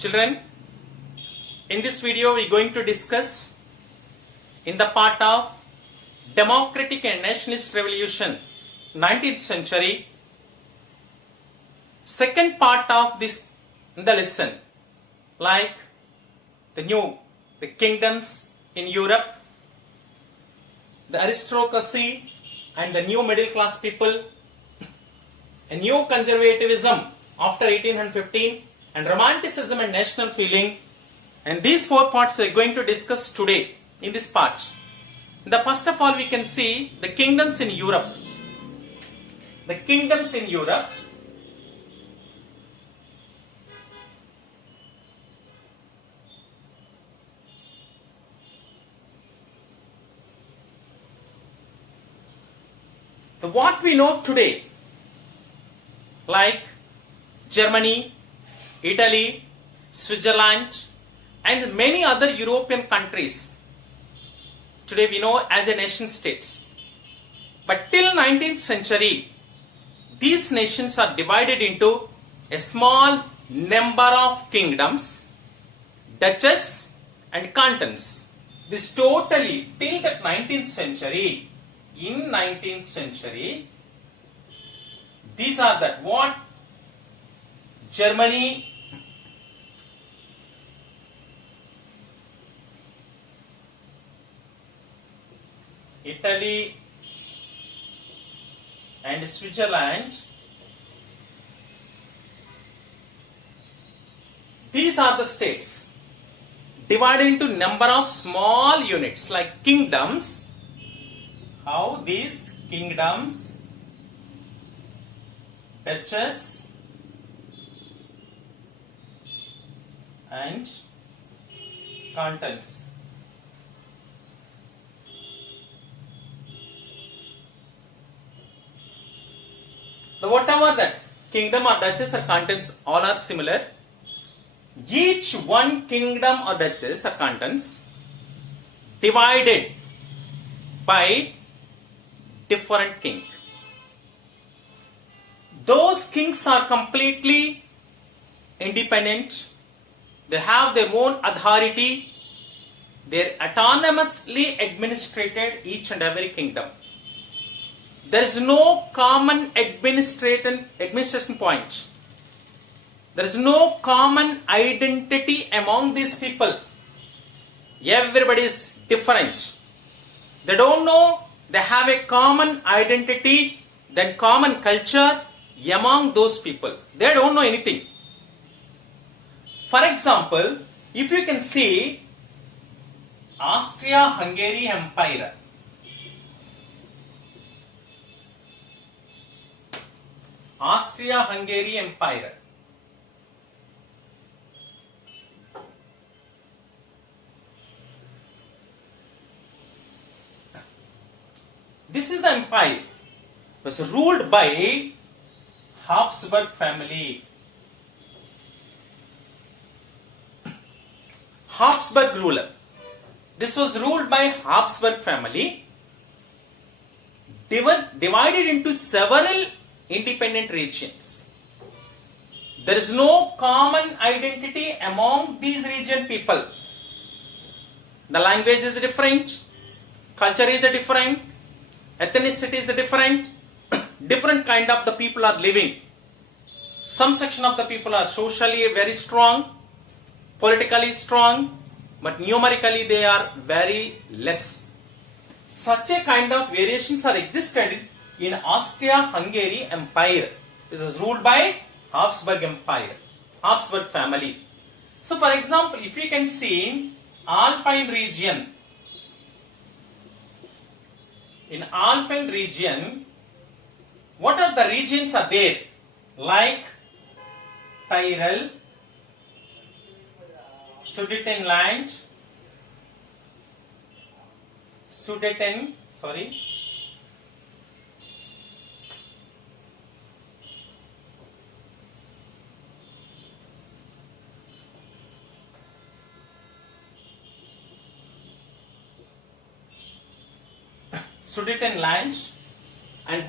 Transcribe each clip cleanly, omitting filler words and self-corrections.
Children, in this video we are going to discuss in the part of Democratic and Nationalist Revolution 19th century, second part of this the lesson, like the kingdoms in Europe, the aristocracy and the new middle class people, a new conservatism after 1815, and romanticism and national feeling. And these four parts we are going to discuss today in this part. First of all, we can see the kingdoms in Europe. The kingdoms in Europe. What we know today, like Germany, Italy, Switzerland, and many other European countries, today we know as a nation states. But till 19th century, these nations are divided into a small number of kingdoms, duchies and cantons. This totally till the 19th century. In 19th century, these are that what? Germany, Italy and Switzerland. These are the states divided into number of small units like kingdoms. How these kingdoms, duchies and cantons. Whatever that kingdom or duchies or cantons, all are similar. Each one kingdom or duchies or cantons divided by different king. Those kings are completely independent. They have their own authority. They are autonomously administrated each and every kingdom. There is no common administration point. There is no common identity among these people. Everybody is different. They don't know they have a common identity, then common culture among those people. They don't know anything. For example, if you can see Austria-Hungary Empire. Austria-Hungary Empire. This is the empire. It was ruled by Habsburg family. Habsburg ruler. This was ruled by Habsburg family, divided into several independent regions. There is no common identity among these region people. The language is different, culture is different, ethnicity is different, different kind of the people are living. Some section of the people are socially very strong, politically strong, but numerically they are very less. Such a kind of variations are existed in Austria-Hungary Empire. This is ruled by Habsburg Empire, Habsburg family. So for example, if you can see Alpine region, in Alpine region, what are the regions are there? Like Tyrol, Sudetenland, Sudetenland and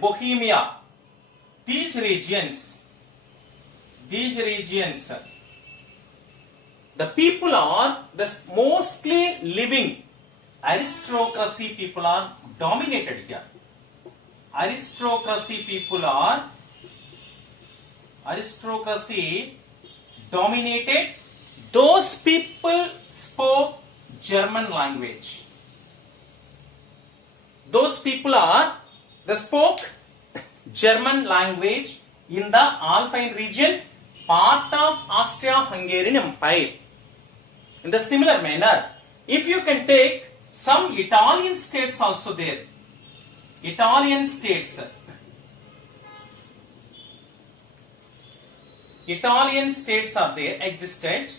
Bohemia. These regions these regions, the people are the mostly living aristocracy people are dominated here. Aristocracy dominated. Those people spoke German language. Those people they spoke German language in the Alpine region, part of Austria-Hungarian Empire. In the similar manner, if you can take some Italian states also there. Italian states are there, existed.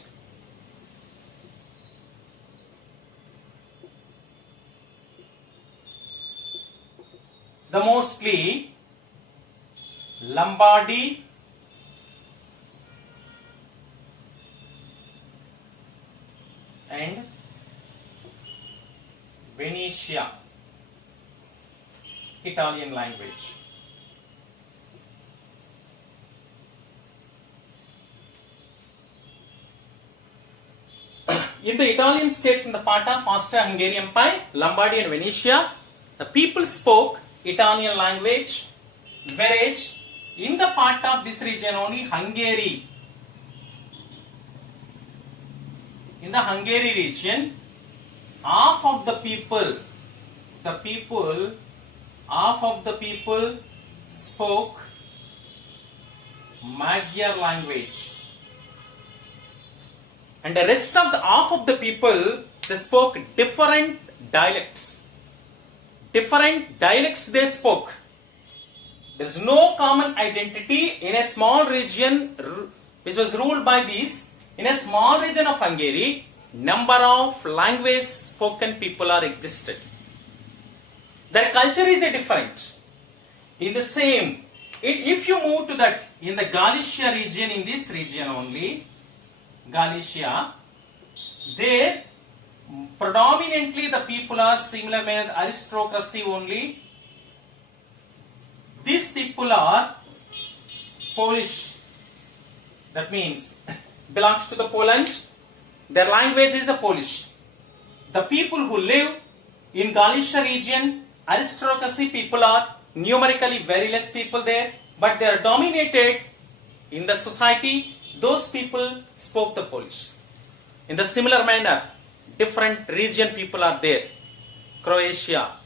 The mostly Lombardy, and Venetia, Italian language. In the Italian states in the part of Austria-Hungarian Empire, Lombardy and Venetia, the people spoke Italian language, whereas in the part of this region only Hungary, in the Hungary region, half of the people spoke Magyar language, and the rest of the half of the people they spoke different dialects. Different dialects they spoke. There is no common identity in a small region which was ruled by these. In a small region of Hungary, number of language spoken people are existed. Their culture is different. In the same, if you move to that in the Galicia region, in this region only, Galicia, there predominantly the people are similar manner, aristocracy only. These people are Polish. That means belongs to the Poland. Their language is the Polish. The people who live in Galicia region, aristocracy people are numerically very less people there, but they are dominated in the society. Those people spoke the Polish. In the similar manner, different region people are there. Croatia,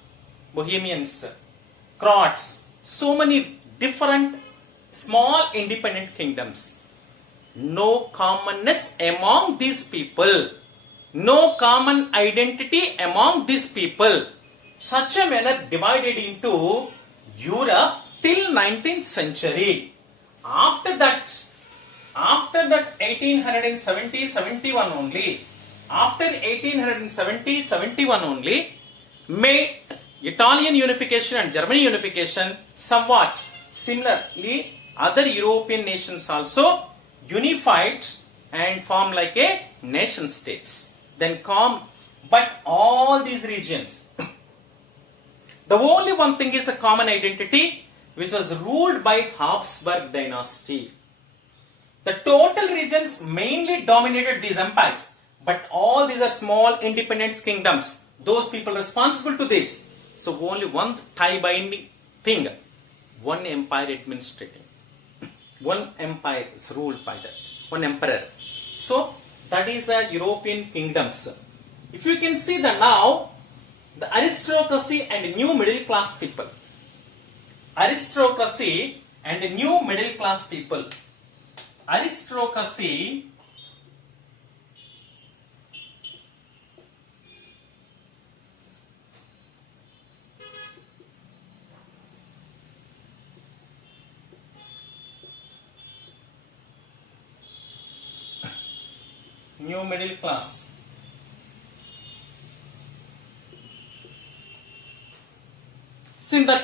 Bohemians, Croats, so many different small independent kingdoms. No commonness among these people. No common identity among these people. Such a manner divided into Europe till 19th century. After that 1870-71 only, after 1870-71 only, made Italian unification and Germany unification somewhat similarly. Other European nations also unified and formed like a nation states. Then come, but all these regions, the only one thing is a common identity which was ruled by Habsburg dynasty. The total regions mainly dominated these empires, but all these are small independent kingdoms. Those people responsible to this. So only one tie binding thing, one empire administrating. One empire is ruled by that, one emperor. So that is the European kingdoms. If you can see that now, the aristocracy and new middle class people. Aristocracy and new middle class people. Aristocracy new middle class. So in the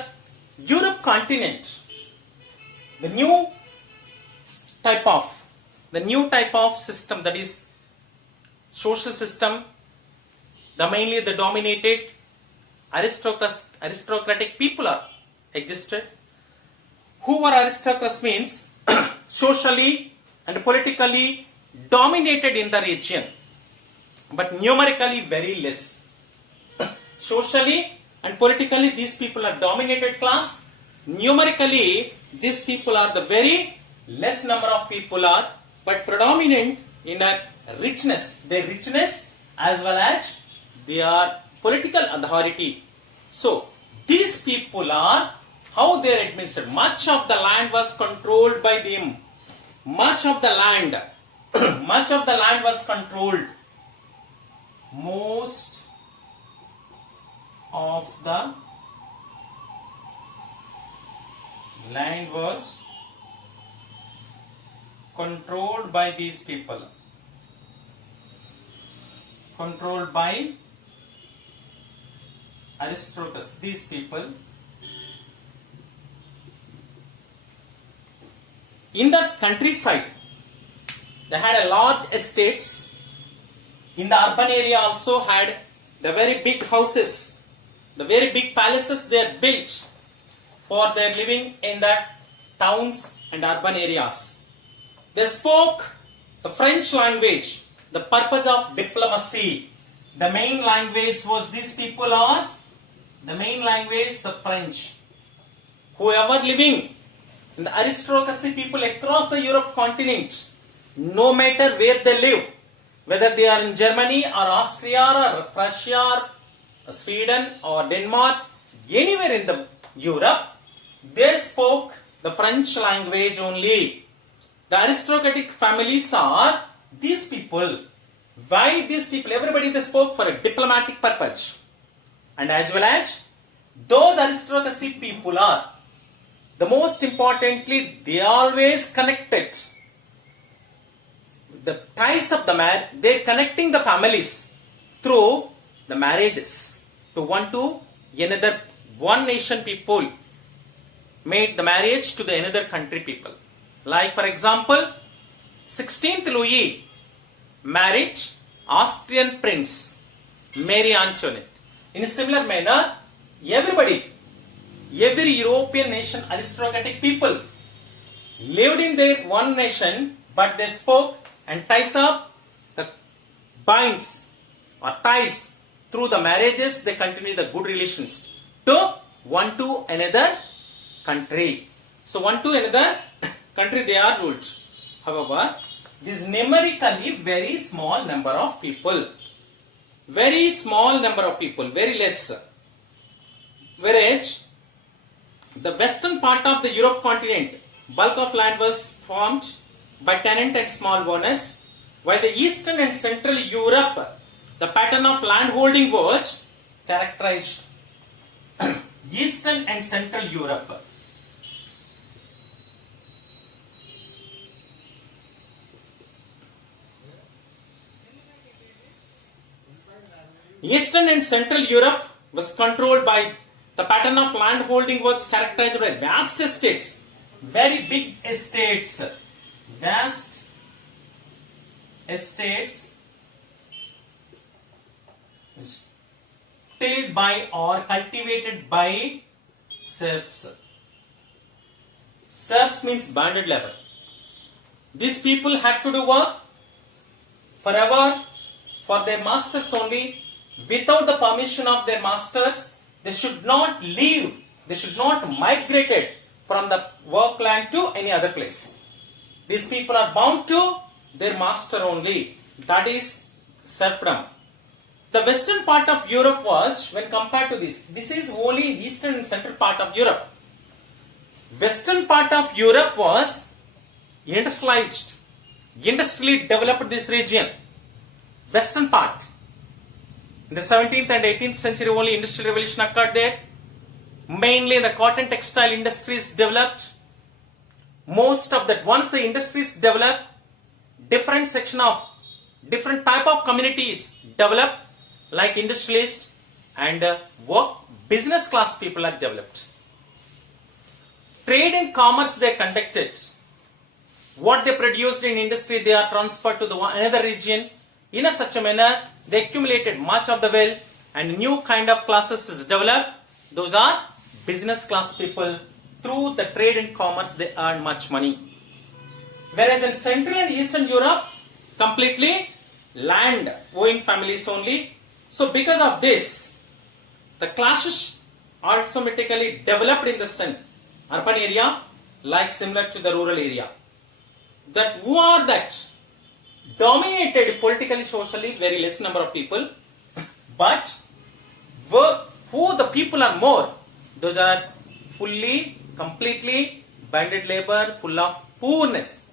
Europe continent, the new type of system, that is social system, mainly the dominated aristocratic people are existed. Who were aristocrats means socially and politically dominated in the region, but numerically very less. Socially and politically, these people are dominated class. Numerically, these people are the very less number of people are, but predominant in a richness. Their richness as well as their political authority. So, these people are how they are administered. Much of the land was controlled by them. Much of the land, much of the land was controlled. Most of the land was controlled by these people. Controlled by aristocracy. These people. In the countryside, they had a large estates. In the urban area also had the very big houses, the very big palaces they had built for their living in the towns and urban areas. They spoke the French language, the purpose of diplomacy. The main language was these people are the main language the French. Whoever living in the aristocracy people across the Europe continent, no matter where they live, whether they are in Germany or Austria or Prussia or Sweden or Denmark, anywhere in the Europe, they spoke the French language only. The aristocratic families are these people. Why these people? Everybody they spoke for a diplomatic purpose. And as well as those aristocracy people are, the most importantly, they always connected. The ties of the marriage, they're connecting the families through the marriages to another one nation people made the marriage to the another country people. Like for example, 16th Louis married Austrian prince Marie Antoinette. In a similar manner, every European nation aristocratic people lived in their one nation, but they spoke and ties up the binds or ties through the marriages. They continue the good relations to another country. So one to another country they are ruled. However, this numerically very small number of people. Very small number of people, very less. Whereas the western part of the Europe continent, bulk of land was formed by tenant and small owners, while the eastern and central Europe, the pattern of land holding was characterized. Eastern and central Europe. Eastern and Central Europe was controlled by the pattern of land holding was characterized by vast estates, very big estates, vast estates tilled by or cultivated by serfs. Serfs means bonded labor. These people had to do work forever for their masters only. Without the permission of their masters, they should not leave, they should not migrate from the work land to any other place. These people are bound to their master only. That is serfdom. The western part of Europe was, when compared to this is only eastern and central part of Europe. Western part of Europe was industrialized, industrially developed this region. Western part. In the 17th and 18th century only industrial revolution occurred there. Mainly the cotton textile industries developed. Most of that, once the industries develop, different type of communities develop, like industrialists and work business class people are developed. Trade and commerce they conducted. What they produced in industry they are transferred to another region. In such a manner, they accumulated much of the wealth and new kind of classes is developed. Those are business class people. Through the trade and commerce, they earn much money. Whereas in Central and Eastern Europe, completely land owing families only. So because of this, the classes automatically developed in the urban area, like similar to the rural area. That who are that dominated politically, socially, very less number of people, but who the people are more, those are fully, completely banded labor, full of poorness.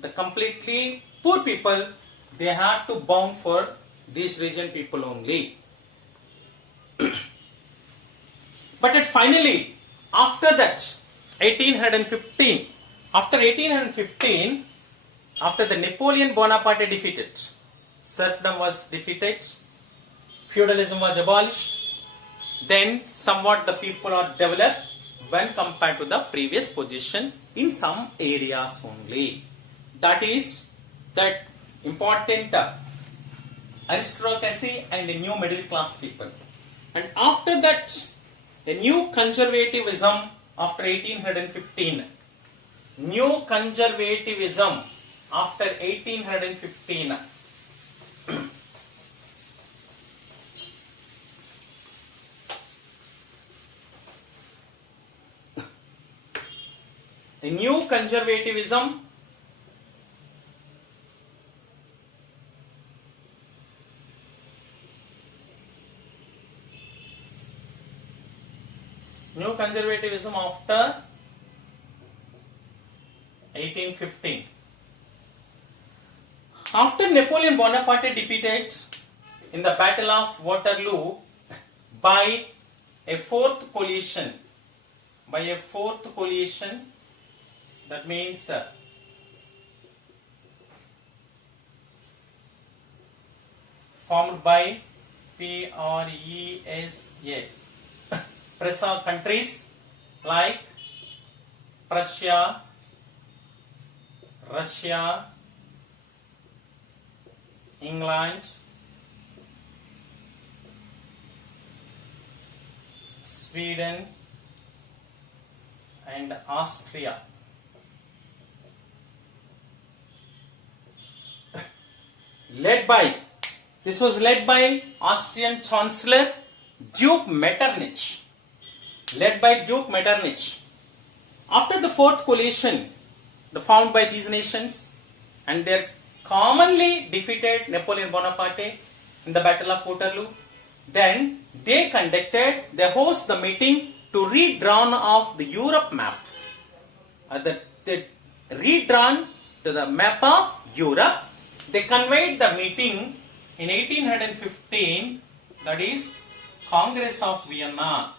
The completely poor people, they have to bound for this region people only. But finally, after that, 1815, after the Napoleon Bonaparte defeated, serfdom was defeated, feudalism was abolished, then somewhat the people are developed when compared to the previous position in some areas only. That is that important aristocracy and the new middle class people. And after that, the new conservatism after 1815. New conservatism after 1815. A new conservatism after 1815. After Napoleon Bonaparte defeated in the Battle of Waterloo by a fourth coalition, that means formed by PRESA, Prussia countries like Prussia, Russia, England, Sweden and Austria. This was led by Austrian Chancellor Duke Metternich. After the fourth coalition, found by these nations, and they commonly defeated Napoleon Bonaparte in the Battle of Waterloo, then they host the meeting to redrawn of the Europe map. They redrawn the map of Europe. They conveyed the meeting in 1815, that is Congress of Vienna.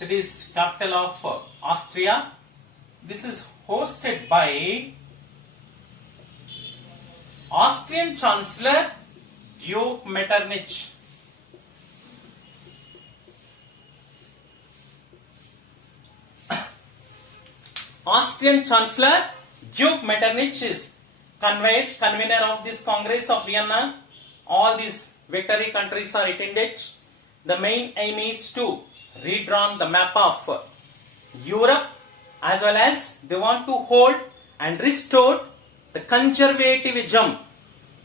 That is capital of Austria. This is hosted by Austrian Chancellor Duke Metternich. Austrian Chancellor Duke Metternich is convener of this Congress of Vienna. All these victory countries are attended. The main aim is to redraw the map of Europe, as well as they want to hold and restore the conservatism.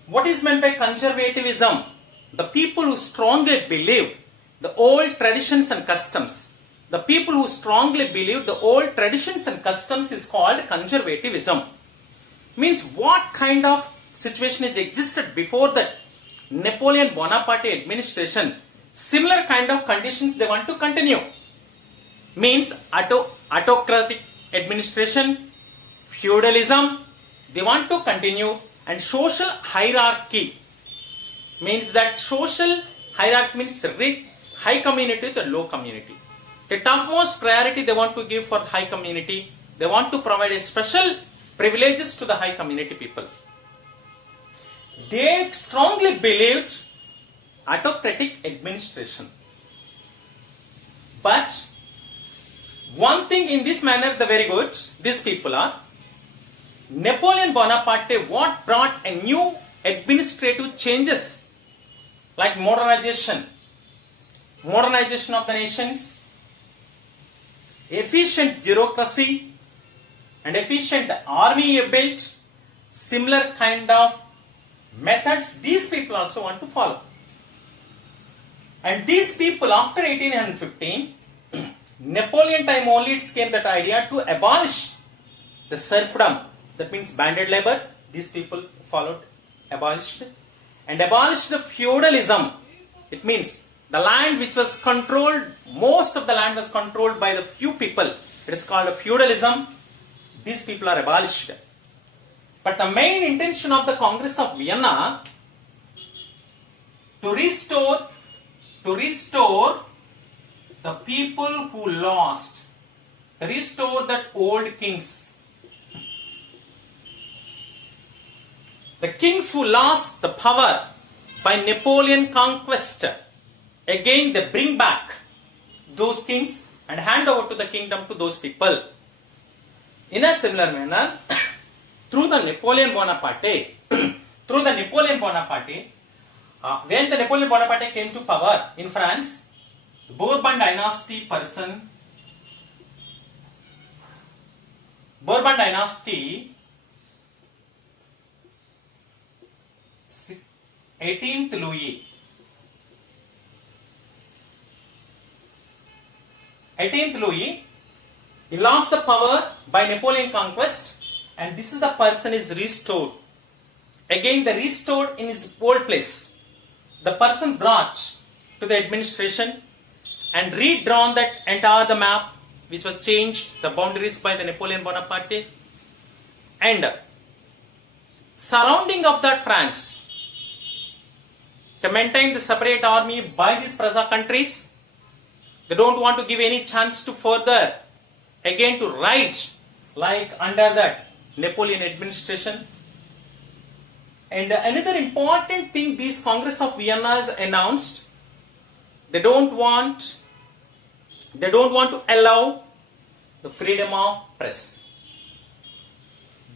What is meant by conservatism? The people who strongly believe the old traditions and customs. The people who strongly believe the old traditions and customs is called conservatism. Means what kind of situation is existed before the Napoleon Bonaparte administration, similar kind of conditions they want to continue. Means autocratic administration, feudalism, they want to continue, and social hierarchy. Means that social hierarchy means high community to low community. The topmost priority they want to give for high community. They want to provide a special privileges to the high community people. They strongly believed autocratic administration. But one thing in this manner, the very good, these people are Napoleon Bonaparte, what brought a new administrative changes like modernization of the nations, efficient bureaucracy and efficient army you built, similar kind of methods these people also want to follow. And these people after 1815, Napoleon time only it came that idea to abolish the serfdom, that means banded labor. These people followed, abolished, and abolished the feudalism. It means the land which was controlled, most of the land was controlled by the few people. It is called a feudalism. These people are abolished. But the main intention of the Congress of Vienna to restore the people who lost, to restore that old kings. The kings who lost the power by Napoleon conquest, again they bring back those kings and hand over to the kingdom to those people. In a similar manner, through the Napoleon Bonaparte, when the Napoleon Bonaparte came to power in France, Bourbon dynasty 18th Louis, he lost the power by Napoleon conquest, and this is the person is restored. Again, the restored in his old place. The person brought to the administration and redrawn that entire the map, which was changed, the boundaries by the Napoleon Bonaparte, and surrounding of that France, to maintain the separate army by these Prussia countries. They don't want to give any chance to further again to rise like under that Napoleon administration. And another important thing these Congress of Vienna has announced, they don't want to allow the freedom of press.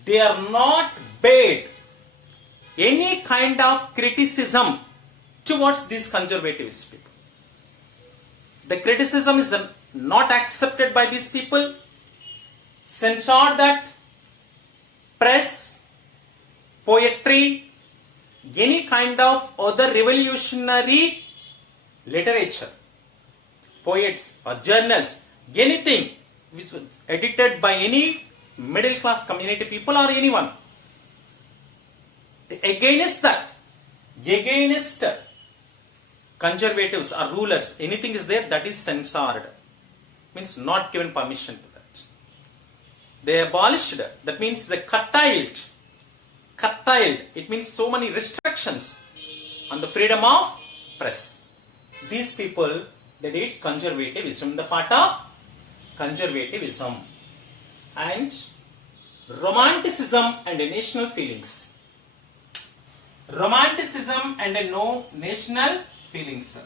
They are not bade any kind of criticism towards these conservativist people. The criticism is not accepted by these people. Censored that press, poetry, any kind of other revolutionary literature, poets or journals, anything which was edited by any middle class community people or anyone. Against that, against conservatives or rulers, anything is there that is censored, means not given permission to that. They abolished, that means they curtailed, it means so many restrictions on the freedom of press. These people, they did conservatism, the part of conservatism, and romanticism and national feelings. Romanticism and no national feelings.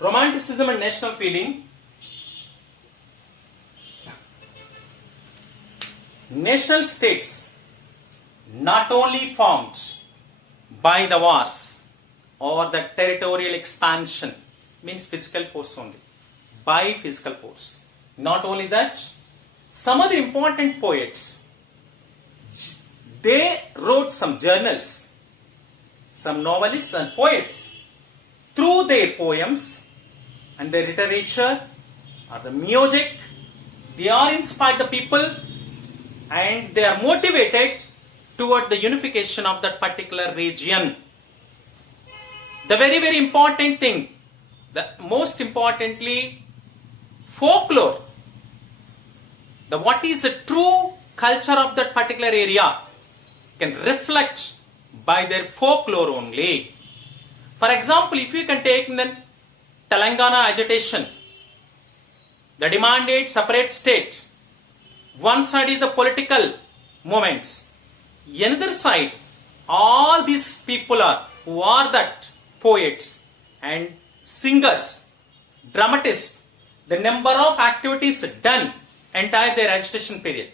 Romanticism and national feeling. National states not only formed by the wars or the territorial expansion, means physical force only, by physical force. Not only that, some of the important poets, they wrote some journals, some novelists and poets, through their poems and their literature or the music, they are inspired the people and they are motivated toward the unification of that particular region. The very, very important thing, the most importantly, folklore. What is the true culture of that particular area can reflect by their folklore only. For example, if you can take the Telangana agitation, the demanded separate state. One side is the political movements. Another side, all these people who are that poets and singers, dramatists, the number of activities done entire their agitation period.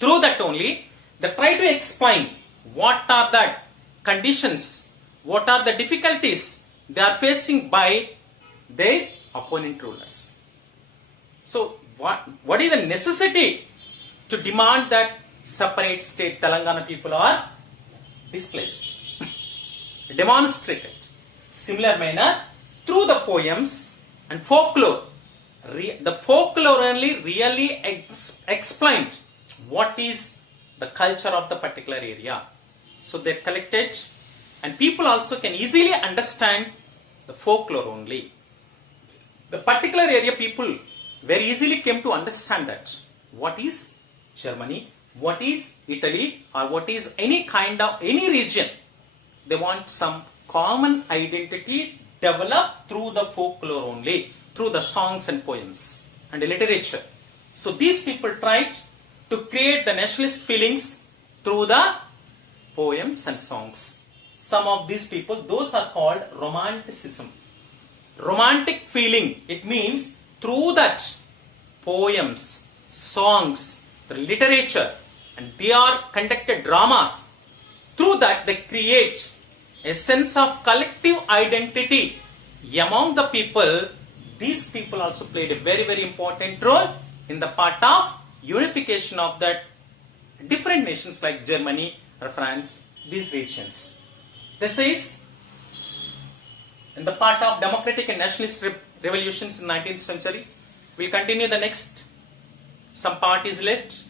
Through that only, they try to explain what are the conditions, what are the difficulties they are facing by their opponent rulers. So, what is the necessity to demand that separate state Telangana people are displaced, demonstrated? Similar manner, through the poems and folklore, the folklore only really explained what is the culture of the particular area. So they collected, and people also can easily understand the folklore only. The particular area people very easily came to understand that what is Germany, what is Italy, or what is any kind of any region. They want some common identity developed through the folklore only, through the songs and poems and the literature. So these people tried to create the nationalist feelings through the poems and songs. Some of these people, those are called romanticism. Romantic feeling, it means through that poems, songs, the literature, and they are conducted dramas. Through that they create a sense of collective identity among the people. These people also played a very, very important role in the part of unification of that different nations like Germany or France, these regions. This is in the part of democratic and nationalist revolutions in 19th century. We'll continue the next. Some part is left,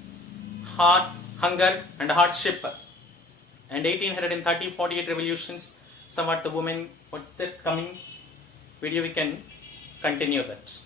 hunger and hardship, and 1830-48 revolutions, somewhat the women, what the coming video we can continue that.